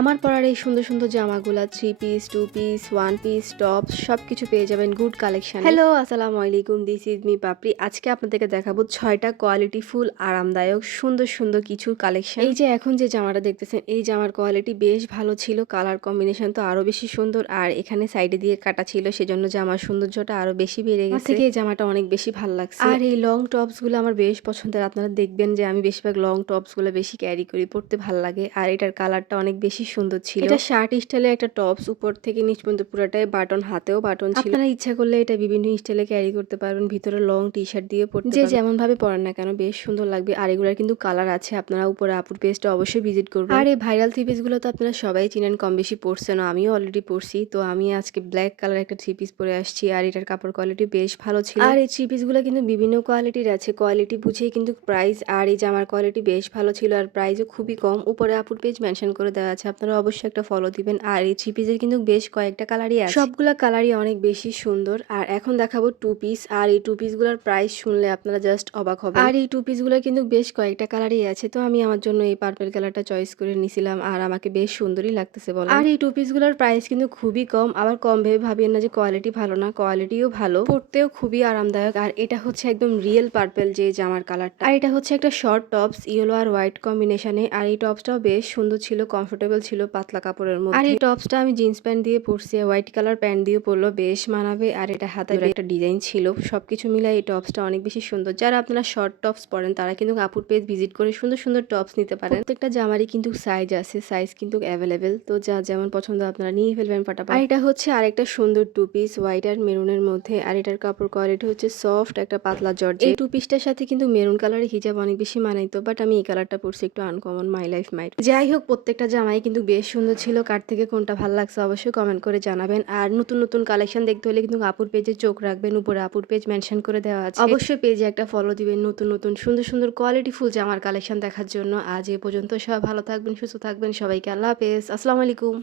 আমার পরার এই সুন্দর, সুন্দর জামাগুলা 3 পিস, 2 পিস, 1 পিস, টপস সবকিছু পেয়ে যাবেন গুড কালেকশনে। হ্যালো, আসসালামু আলাইকুম। দিস ইজ মি পাপড়ি। আজকে আপনাদেরকে দেখাবো ৬ টা কোয়ালিটি ফুল আরামদায়ক সুন্দর, সুন্দর কিছু কালেকশন। এই যে এখন যে জামাটা দেখতেছেন, এই জামার কোয়ালিটি বেশ ভালো ছিল। কালার কম্বিনেশন তো আরো বেশি সুন্দর। আর এখানে সাইডে দিয়ে কাটা ছিল, সেজন্য জামার সৌন্দর্যটা আরো বেশি বেড়ে গেছে। আমার থেকে এই জামাটা অনেক বেশি ভালো লাগছে। আর এই লং টপস গুলো আমার বেশ পছন্দের। আপনারা দেখবেন যে আমি বেশিরভাগ লং টপস গুলো বেশি ক্যারি করি, পড়তে ভালো লাগে। আর এটার কালারটা অনেক বেশি সুন্দর ছিল। এটা শার্ট স্টাইলে একটা টপস, উপর থেকে নিচ পর্যন্ত পুরোটাই বাটন, হাতেও বাটন ছিল। আপনারা ইচ্ছা করলে এটা বিভিন্ন স্টাইলে ক্যারি করতে পারবেন, ভিতরে লং টি শার্ট দিয়ে পড়তে পারবেন। যে যেমন ভাবে পরেন না কেন বেশ সুন্দর লাগবে। আর এগুলার কিন্তু কালার আছে, আপনারা উপরে আপুর পেজটা অবশ্যই ভিজিট করবেন। আর এই ভাইরাল থ্রি পিস গুলো তো আপনারা সবাই চিনেন, কম বেশি পড়ছেন, আমিও অলরেডি পড়ছি। তো আমি আজকে ব্ল্যাক কালার একটা থ্রি পিস পরে আসছি। আর এটার কাপড় কোয়ালিটি বেশ ভালো ছিল। আর এই থ্রি পিস গুলো কিন্তু বিভিন্ন কোয়ালিটির আছে, কোয়ালিটি বুঝেই কিন্তু প্রাইস। আর এই জামার কোয়ালিটি বেশ ভালো ছিল, আর প্রাইসও খুবই কম। উপরে আপুর পেজ মেনশন করে দেওয়া আছে, আপনারা অবশ্যই একটা ফলো দিবেন। আর এই থ্রি পিসের কিন্তু বেশ কয়েকটা কালারই আছে, সবগুলা কালারই অনেক বেশি সুন্দর। আর এখন দেখাবো টু পিস। আর এই টু পিস গুলার প্রাইস শুনলে আপনারা জাস্ট অবাক হবেন। আর এই টু পিস গুলো কিন্তু বেশ কয়েকটা কালারই আছে। তো আমি আমার জন্য এই পার্পল কালারটা চয়েস করে নিছিলাম, আর আমাকে বেশ সুন্দরই লাগতেছে বলেন। আর এই টু পিস গুলোর প্রাইস কিন্তু খুবই কম। আবার কম ভেবে ভাবিয়েন না যে কোয়ালিটি ভালো না, কোয়ালিটিও ভালো, পড়তেও খুবই আরামদায়ক। আর এটা হচ্ছে একদম রিয়েল পার্পল যে জামার কালারটা। আর এটা হচ্ছে একটা শর্ট টপস, ইয়েলো আর হোয়াইট কম্বিনেশনে। আর এই টপসটাও বেশ সুন্দর ছিল, কমফোর্টেবল ছিল পাতলা কাপড়ের মধ্যে। আর এই টপসটা আমি জিন্স প্যান্ট দিয়ে পরছি, হোয়াইট কালার প্যান্ট দিয়ে পরলো বেশ মানাবে। আর এটা হাতে একটা ডিজাইন ছিল, সবকিছু মিলাই এই টপসটা অনেক বেশি সুন্দর। যারা আপনারা শর্ট টপস পরেন তারা কিন্তু আপুর পেজ ভিজিট করে সুন্দর সুন্দর টপস নিতে পারেন। প্রত্যেকটা জামারই কিন্তু সাইজ আছে, সাইজ কিন্তু অ্যাভেলেবেল। তো যা যেমন পছন্দ আপনারা নিয়ে ফেলবেন পাটাপাট। আর এটা হচ্ছে আরেকটা সুন্দর টু পিস, হোয়াইট আর মেরুনের মধ্যে। আর এটার কাপড় কোয়ালিটি হচ্ছে সফট, একটা পাতলা জর্জেট। এই টু পিসটার সাথে কিন্তু মেরুন কালারের হিজাব অনেক বেশি মানাইতো, বাট আমি এই কালারটা পরছি, একটু আনকমন, মাই লাইফ মাইট। যাই হোক, প্রত্যেকটা জামাই কিন্তু বেশ সুন্দর ছিল। কার থেকে কোনটা ভালো লাগছে অবশ্যই কমেন্ট করে জানাবেন। আর নতুন নতুন কালেকশন দেখতে হলে কিন্তু আপুর পেজে চোখ রাখবেন, উপরে আপুর পেজ মেনশন করে দেওয়া আছে, অবশ্যই পেজে একটা ফলো দিবেন নতুন নতুন সুন্দর সুন্দর কোয়ালিটি ফুল জামার কালেকশন দেখার জন্য। আজ এ পর্যন্ত, সবাই ভালো থাকবেন, সুস্থ থাকবেন, সবাইকে আল্লাহ হাফেজ, আসসালামু আলাইকুম।